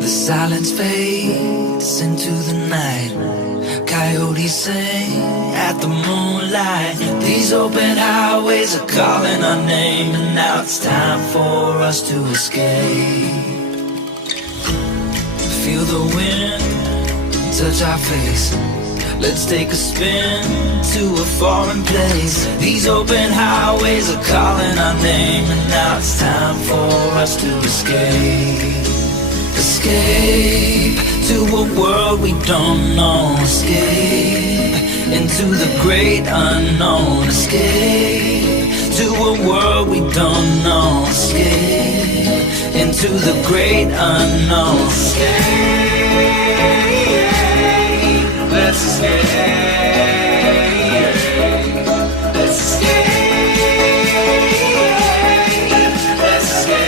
The silence fades into the night. Coyotes sing at the moonlight. These open highways are calling our name, and now it's time for us to escape. Feel the wind touch our face. Let's take a spin to a foreign place. These open highways are calling our name, and now it's time for us to escape. Escape to a world we don't know. Escape into the great unknown. Escape to a world we don't know. Escape into the great unknown. Escape, let's escape. Let's escape. Let's escape.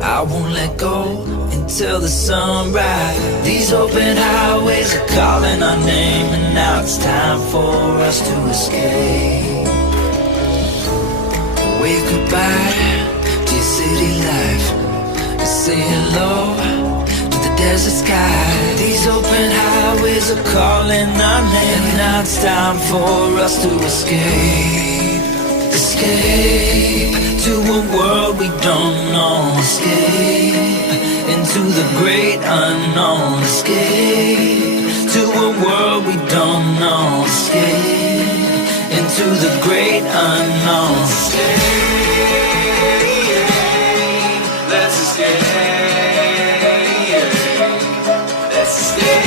I won't let go until the sunrise. These open highways are calling our name, and now it's time for us to escape. Wave goodbye to your city life, and say hello to the desert sky. These open highways are calling our name, and now it's time for us to escape. Escape to a world we don't know. Escape into the great unknown. Escape to a world we don't know. Escape into the great unknown. Escape, let's escape. Let's escape.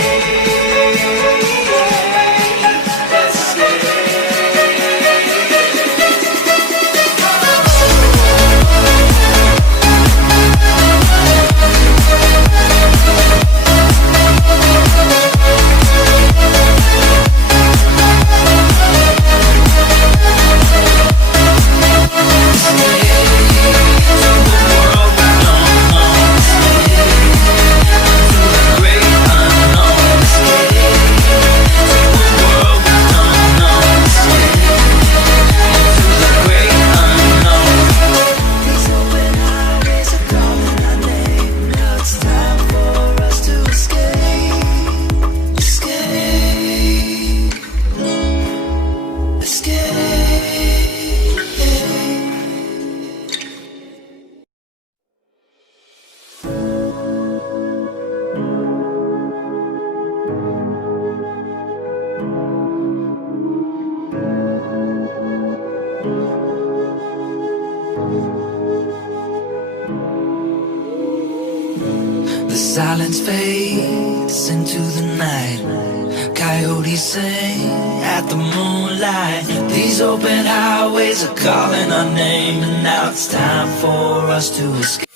The silence fades into the night. Coyotes sing at the moonlight. These open highways are calling our name, and now it's time for us to escape.